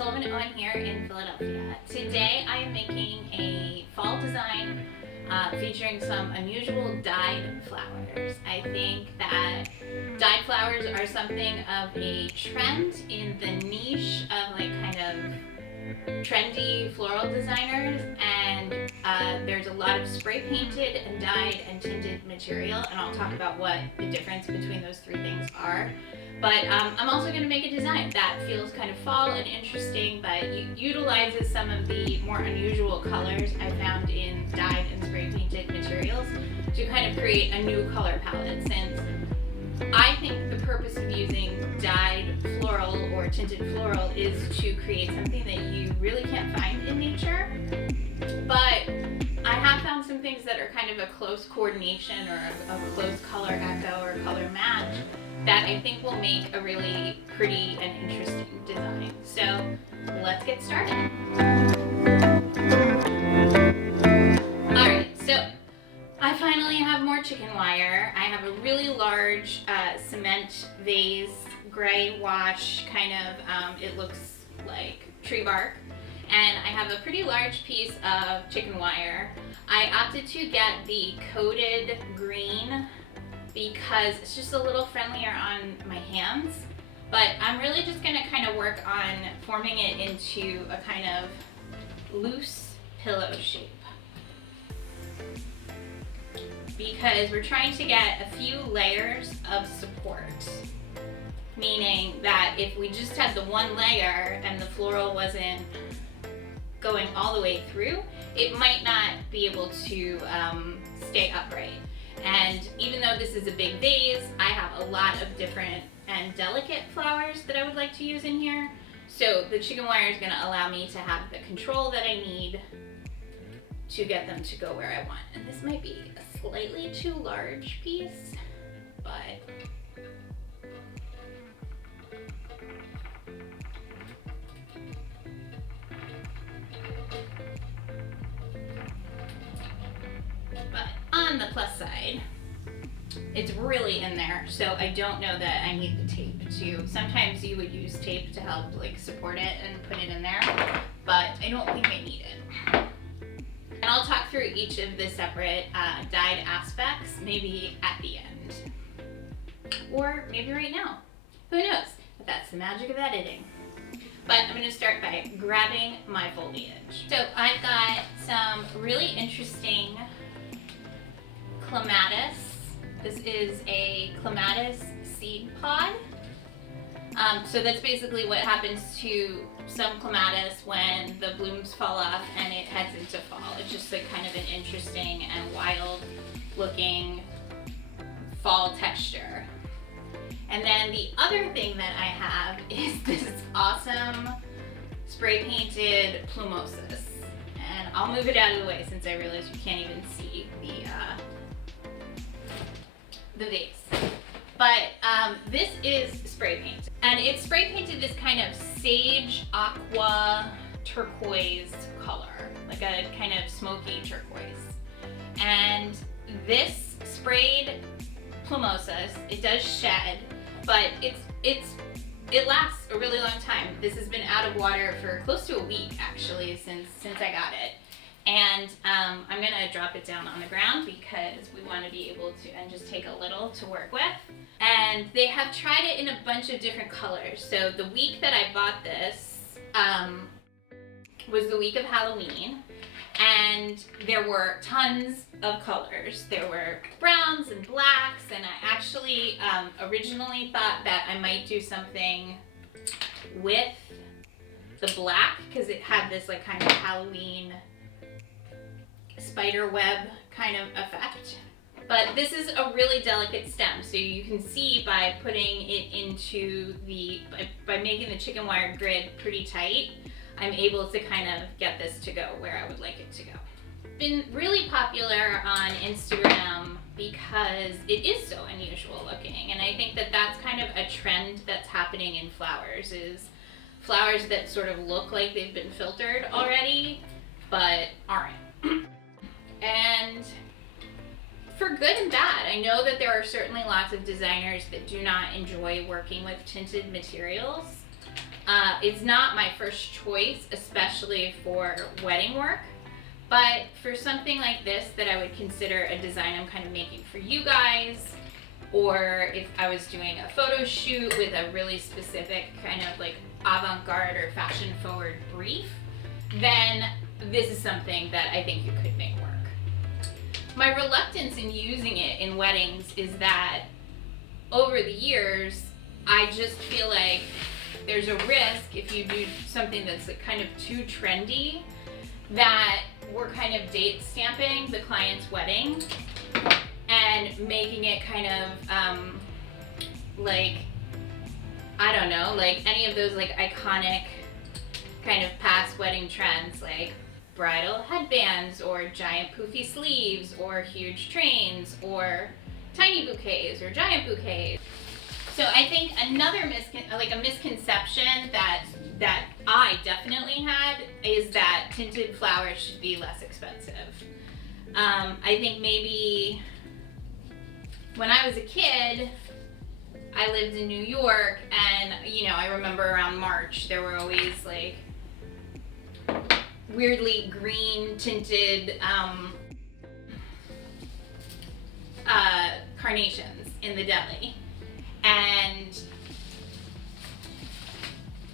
Sullivan Owen here in Philadelphia. Today I am making a fall design featuring some unusual dyed flowers. I think that dyed flowers are something of a trend in the niche of like kind of trendy floral designers, and there's a lot of spray painted and dyed and tinted material, and I'll talk about what the difference between those three things are. But I'm also going to make a design that feels kind of fall and interesting, but utilizes some of the more unusual colors I found in dyed and spray painted materials to kind of create a new color palette, since I think the purpose of using dyed floral or tinted floral is to create something that you really can't find in nature. But I have found some things that are kind of a close coordination or a close color echo or color match that I think will make a really pretty and interesting design. So let's get started. Alright, so I finally have more chicken wire. I have a really large cement vase, gray wash, kind of, it looks like tree bark. And I have a pretty large piece of chicken wire. I opted to get the coated green because it's just a little friendlier on my hands. But I'm really just gonna kind of work on forming it into a kind of loose pillow shape, because we're trying to get a few layers of support. Meaning that if we just had the one layer and the floral wasn't going all the way through, it might not be able to stay upright. And even though this is a big vase, I have a lot of different and delicate flowers that I would like to use in here. So the chicken wire is going to allow me to have the control that I need to get them to go where I want. And this might be a slightly too large piece, but on the plus side, it's really in there, so I don't know that I need the tape to. Sometimes you would use tape to help like support it and put it in there, but I don't think I need it. And I'll talk through each of the separate dyed aspects maybe at the end, or maybe right now. Who knows? But that's the magic of editing. But I'm going to start by grabbing my foliage. So I've got some really interesting clematis. This is a clematis seed pod. So that's basically what happens to some clematis when the blooms fall off and it heads into fall. It's just like kind of an interesting and wild looking fall texture. And then the other thing that I have is this awesome spray painted plumosus. And I'll move it out of the way since I realize you can't even see the vase. But this is spray paint, and it's spray painted this kind of sage aqua turquoise color, like a kind of smoky turquoise. And this sprayed plumosus, it does shed, but it lasts a really long time. This has been out of water for close to a week actually since I got it. And I'm gonna drop it down on the ground because we want to be able to, and just take a little to work with. And they have tried it in a bunch of different colors. So the week that I bought this was the week of Halloween, and there were tons of colors. There were browns and blacks, and I actually originally thought that I might do something with the black because it had this like kind of Halloween spider web kind of effect. But this is a really delicate stem, so you can see by putting it into by making the chicken wire grid pretty tight, I'm able to kind of get this to go where I would like it to go. Been really popular on Instagram because it is so unusual looking, and I think that that's kind of a trend that's happening in flowers, is flowers that sort of look like they've been filtered already but aren't. And for good and bad, I know that there are certainly lots of designers that do not enjoy working with tinted materials. It's not my first choice, especially for wedding work. But for something like this that I would consider a design I'm kind of making for you guys, or if I was doing a photo shoot with a really specific kind of like avant-garde or fashion-forward brief, then this is something that I think you could make work. My reluctance in using it in weddings is that over the years, I just feel like there's a risk if you do something that's like kind of too trendy that we're kind of date stamping the client's wedding and making it kind of like, I don't know, like any of those like iconic kind of past wedding trends, like bridal headbands or giant poofy sleeves or huge trains or tiny bouquets or giant bouquets. So I think another misconception that I definitely had is that tinted flowers should be less expensive. I think maybe when I was a kid, I lived in New York, and you know, I remember around March there were always like weirdly green tinted carnations in the deli. And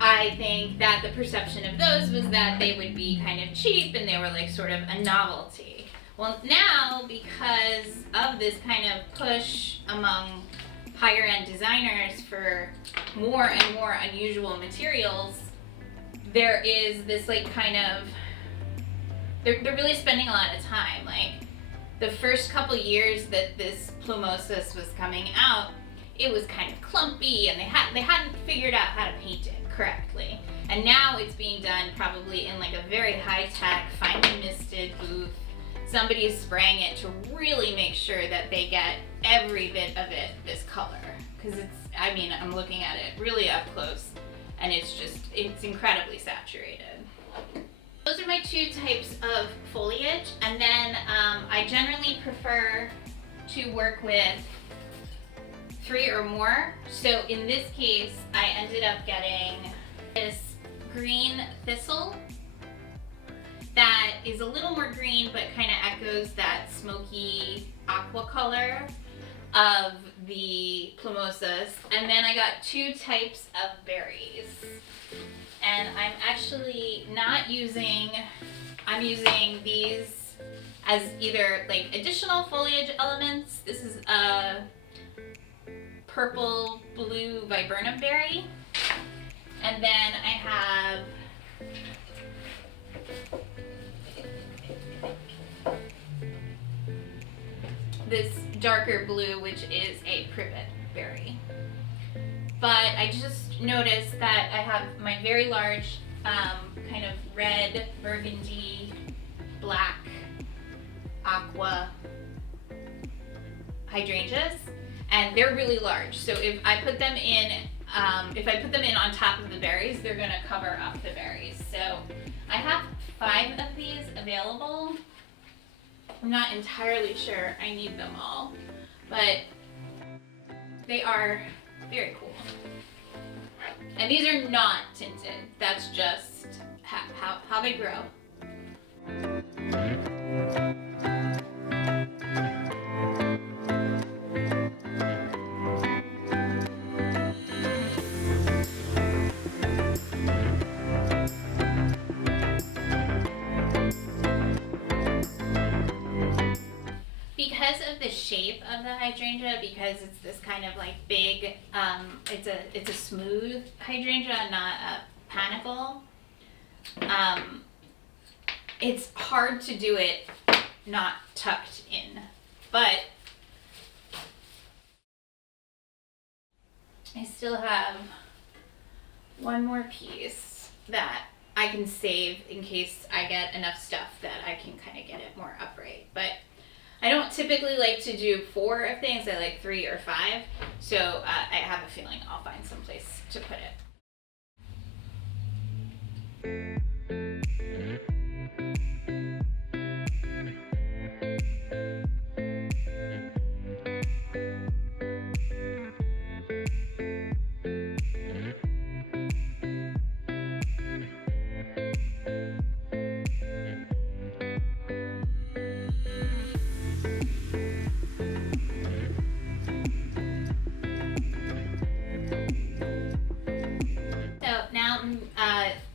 I think that the perception of those was that they would be kind of cheap and they were like sort of a novelty. Well, now, because of this kind of push among higher end designers for more and more unusual materials, there is this like kind of, they're really spending a lot of time. Like the first couple years that this plumosus was coming out, it was kind of clumpy and they hadn't figured out how to paint it correctly. And now it's being done probably in like a very high-tech, finely misted booth. Somebody's spraying it to really make sure that they get every bit of it this color. Because it's, I mean, I'm looking at it really up close and it's incredibly saturated. Those are my two types of foliage, and then I generally prefer to work with 3 or more. So in this case, I ended up getting this green thistle that is a little more green but kind of echoes that smoky aqua color of the plumosus. And then I got 2 types of berries. And I'm actually not using, I'm using these as either like additional foliage elements. This is a purple blue viburnum berry, and then I have this darker blue, which is a privet berry. But I just noticed that I have my very large kind of red, burgundy, black, aqua hydrangeas, and they're really large. So if I put them in, on top of the berries, they're gonna cover up the berries. So I have 5 of these available. I'm not entirely sure I need them all, but they are very cool. And these are not tinted. That's just how they grow. Because of the shape of the hydrangea, because it's this kind of like big, it's a smooth hydrangea, not a panicle. It's hard to do it not tucked in, but I still have one more piece that I can save in case I get enough stuff that I can kind of get it more upright. But I don't typically like to do 4 of things, I like 3 or 5, so I have a feeling I'll find some place to put it.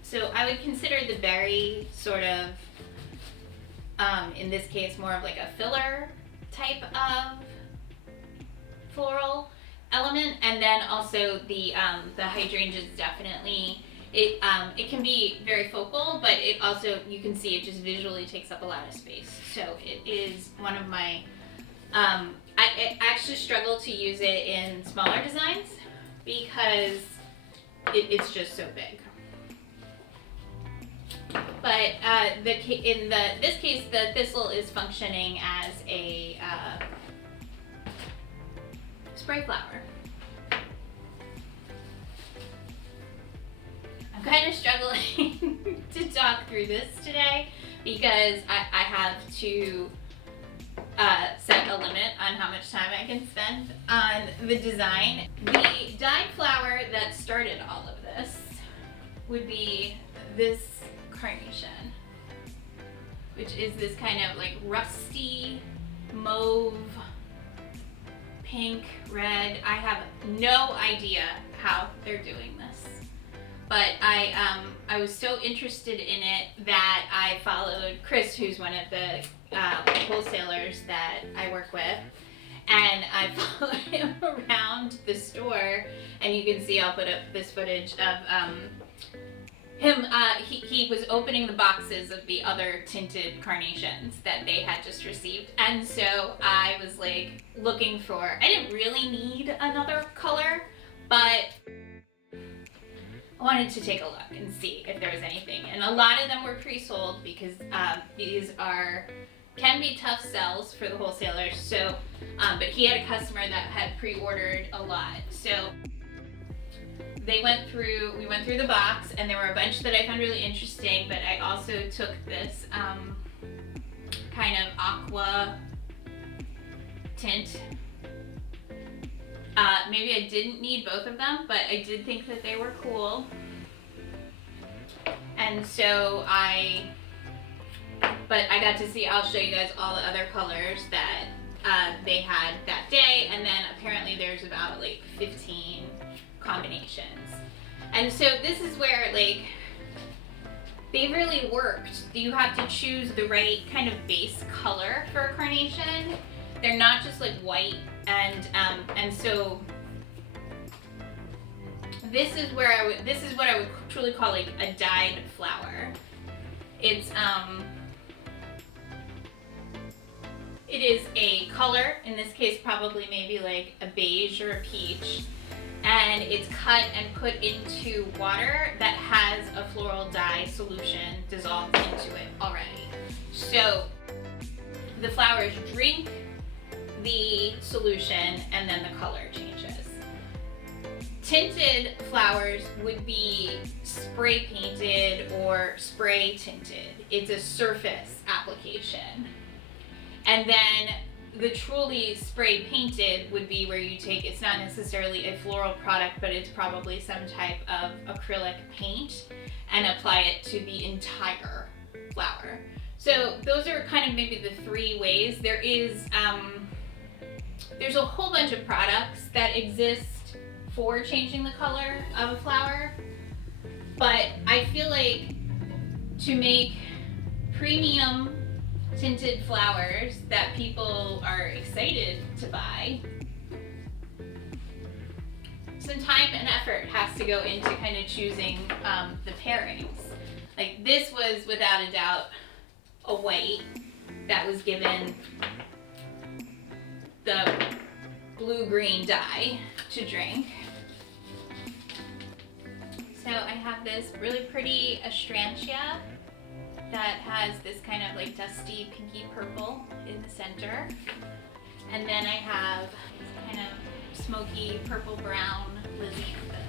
So I would consider the berry sort of, in this case, more of like a filler type of floral element, and then also the hydrangeas definitely. It can be very focal, but it also, you can see it just visually takes up a lot of space. So it is one of my, I actually struggle to use it in smaller designs because it's just so big. But in this case, the thistle is functioning as a spray flower. I'm kind of struggling to talk through this today because I have to set a limit on how much time I can spend on the design. The dyed flower that started all of this would be this Carnation, which is this kind of like rusty mauve, pink, red. I have no idea how they're doing this, but I was so interested in it that I followed Chris, who's one of the wholesalers that I work with, and I followed him around the store, and you can see, I'll put up this footage of him. He was opening the boxes of the other tinted carnations that they had just received, and so I was like looking for, I didn't really need another color, but I wanted to take a look and see if there was anything, and a lot of them were pre-sold because these can be tough sells for the wholesalers. So, but he had a customer that had pre-ordered a lot, so we went through the box, and there were a bunch that I found really interesting, but I also took this kind of aqua tint. Maybe I didn't need both of them, but I did think that they were cool. And so I got to see, I'll show you guys all the other colors that they had that day, and then apparently there's about like 15 combinations. And so this is where like they really worked. You have to choose the right kind of base color for a carnation. They're not just like white, and so this is what I would truly call like a dyed flower. It is a color, in this case probably maybe like a beige or a peach, and it's cut and put into water that has a floral dye solution dissolved into it already. So the flowers drink the solution and then the color changes. Tinted flowers would be spray painted or spray tinted. It's a surface application. And then the truly spray painted would be where you take, it's not necessarily a floral product, but it's probably some type of acrylic paint, and apply it to the entire flower. So those are kind of maybe the three ways. There's a whole bunch of products that exist for changing the color of a flower, but I feel like to make premium tinted flowers that people are excited to buy, some time and effort has to go into kind of choosing the pairings. Like this was without a doubt a white that was given the blue-green dye to drink. So I have this really pretty astrantia that has this kind of like dusty pinky purple in the center. And then I have this kind of smoky purple brown lily with this.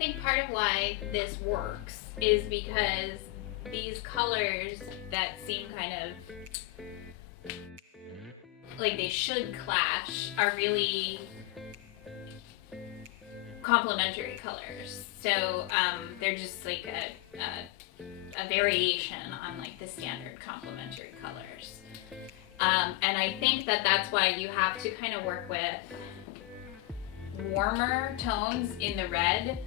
think part of why this works is because these colors that seem kind of like they should clash are really complementary colors. So they're just like a variation on like the standard complementary colors. And I think that that's why you have to kind of work with warmer tones in the red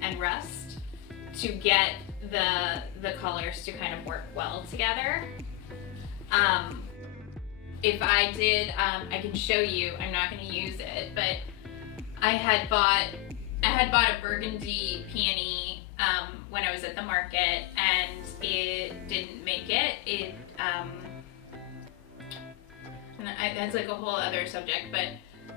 and rust to get the colors to kind of work well together. If I did, I can show you, I'm not going to use it, but I had bought a burgundy peony when I was at the market, and it didn't make it. That's like a whole other subject, but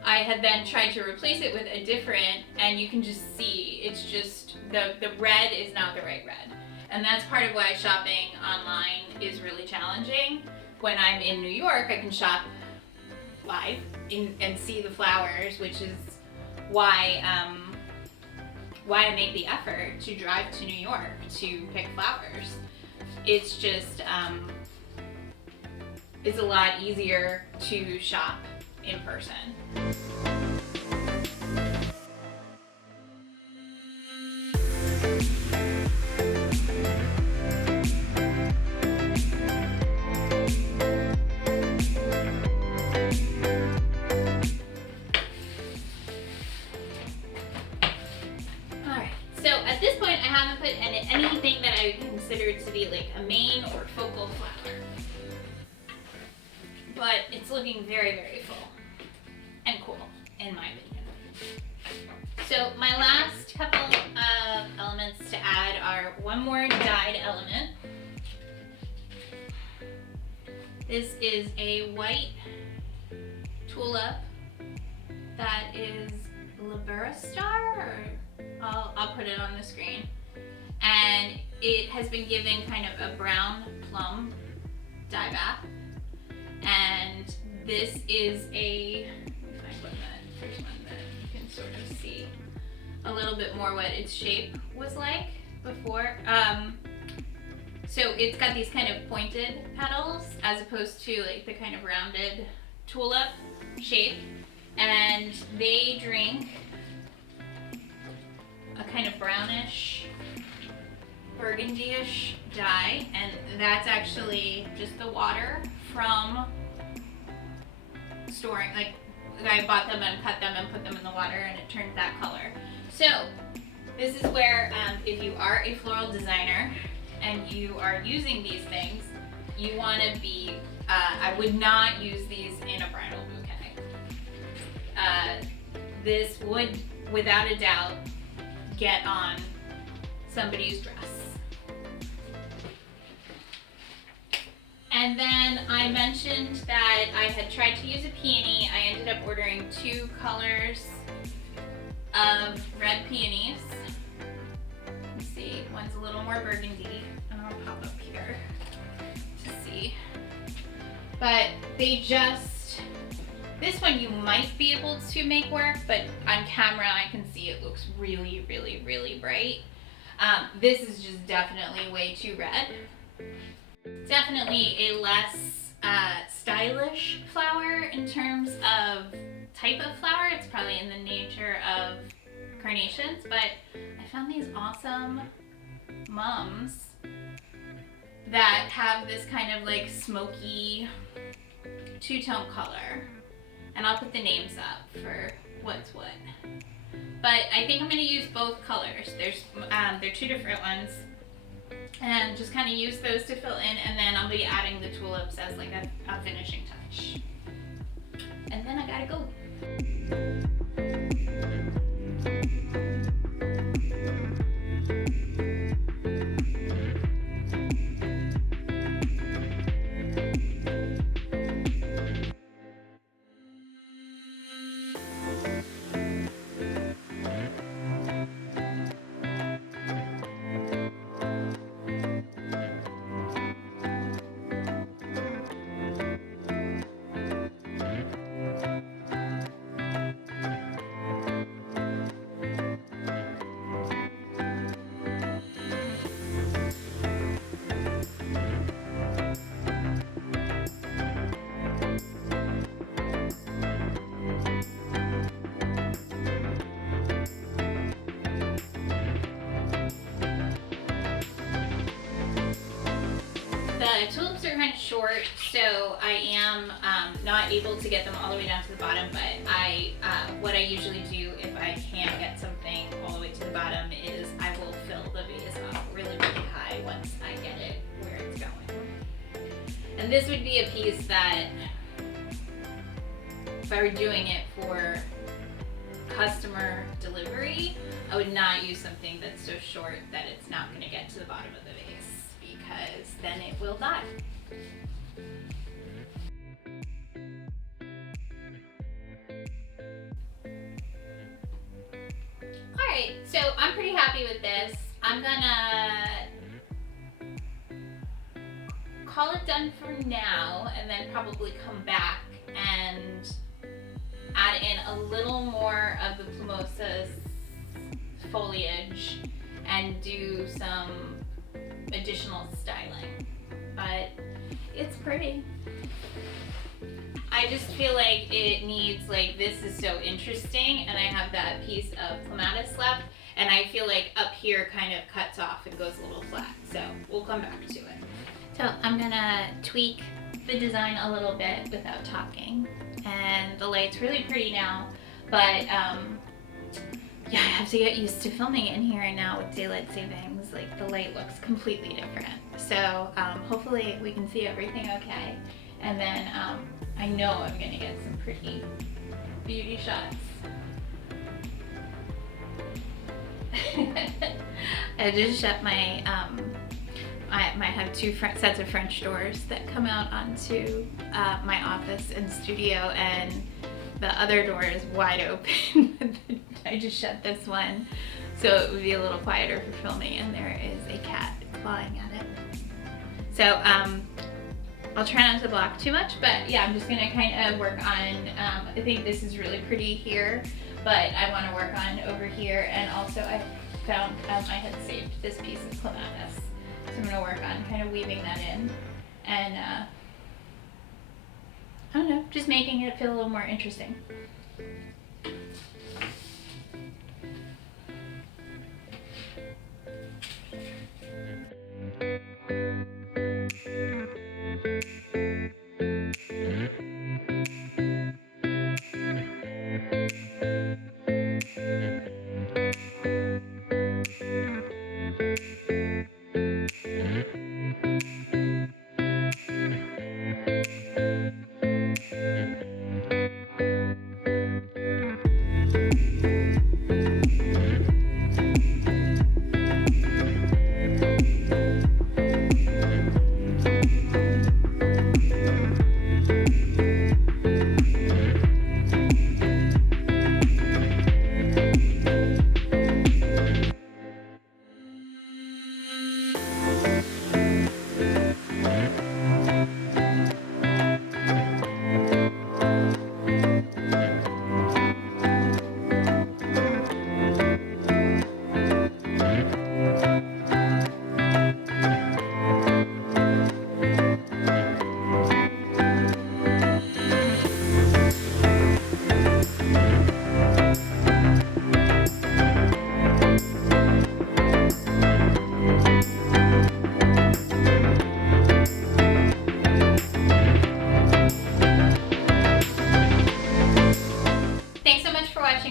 I had then tried to replace it with a different, and you can just see, it's just, the red is not the right red. And that's part of why shopping online is really challenging. When I'm in New York, I can shop live and see the flowers, which is why I make the effort to drive to New York to pick flowers. It's just, it's a lot easier to shop in person. Alright, so at this point I haven't put anything that I would consider to be like a main or focal flower. But it's looking very, very full and cool, in my opinion. So my last couple of elements to add are one more dyed element. This is a white tulip that is Star, or I'll put it on the screen. And it has been given kind of a brown plum dye bath. And this is a, let me find one there's one that you can sort of see a little bit more what its shape was like before. So it's got these kind of pointed petals as opposed to like the kind of rounded tulip shape. And they drink a kind of brownish, burgundy-ish dye, and that's actually just the water from storing, like I bought them and cut them and put them in the water and it turned that color. So this is where if you are a floral designer and you are using these things, you want to be, I would not use these in a bridal bouquet. This would, without a doubt, get on somebody's dress. And then I mentioned that I had tried to use a peony. I ended up ordering 2 colors of red peonies. Let's see, one's a little more burgundy, and I'll pop up here to see. But they just, this one you might be able to make work, but on camera I can see it looks really, really, really bright. This is just definitely way too red. Definitely a less stylish flower in terms of type of flower. It's probably in the nature of carnations, but I found these awesome mums that have this kind of like smoky two-tone color. And I'll put the names up for what's what. But I think I'm going to use both colors. They're 2 different ones. And just kind of use those to fill in, and then I'll be adding the tulips as like a finishing touch. And then I gotta go. The tulips are kind of short, so I am not able to get them all the way down to the bottom, but what I usually do if I can't get something all the way to the bottom is I will fill the vase up really, really high once I get it where it's going. And this would be a piece that, if I were doing it for customer delivery, I would not use something that's so short that it's not going to get to the bottom of the vase, because then it will die. Alright, so I'm pretty happy with this. I'm gonna call it done for now and then probably come back and add in a little more of the plumosa's foliage and do some additional styling, but it's pretty. I just feel like it needs, like, this is so interesting, and I have that piece of clematis left, and I feel like up here kind of cuts off and goes a little flat, so we'll come back to it. So I'm gonna tweak the design a little bit without talking, and the light's really pretty now, but yeah, I have to get used to filming in here now with daylight savings. Like, the light looks completely different. So hopefully we can see everything okay. And then I know I'm gonna get some pretty beauty shots. I just shut my, I have two sets of French doors that come out onto my office and studio, and the other door is wide open. I just shut this one so it would be a little quieter for filming, and there is a cat clawing at it. So I'll try not to block too much, but yeah, I'm just gonna kind of work on, I think this is really pretty here, but I wanna work on over here, and also I found, I had saved this piece of clematis. So I'm gonna work on kind of weaving that in, and I don't know, just making it feel a little more interesting.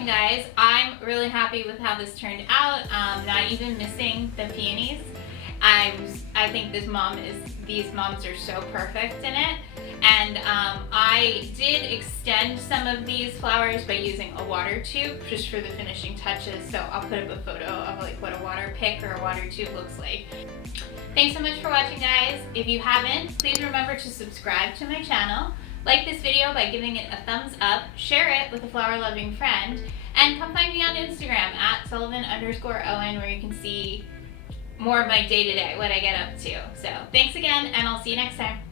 Guys, I'm really happy with how this turned out. Not even missing the peonies. I think these mums are so perfect in it. And I did extend some of these flowers by using a water tube just for the finishing touches. So I'll put up a photo of like what a water pick or a water tube looks like. Thanks so much for watching, guys. If you haven't, please remember to subscribe to my channel. Like this video by giving it a thumbs up, share it with a flower-loving friend, and come find me on Instagram at Sullivan_Owen, where you can see more of my day-to-day, what I get up to. So thanks again, and I'll see you next time.